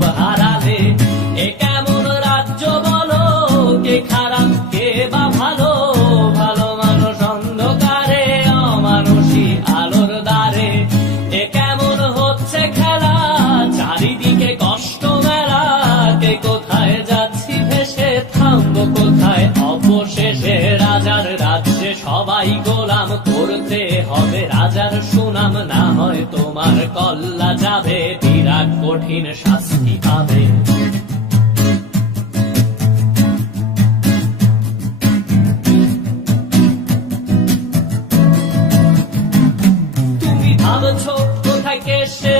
সব রাজ্য বলো? কে খারাপ বা ভালো? ভালো আলোর হচ্ছে চারিদিকে কষ্ট কে কোথায় যাচ্ছি কোথায় অবশেষে রাজার রাজ্যে সবাই গোলাম করতে হবে? রাজার সুনাম না হয় তোমার কল্লা যাবে। কঠিন শাস্তি পাবে। তুমি ভাবছ কোথায় কেসে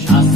বিরাট কঠিন শাস্তি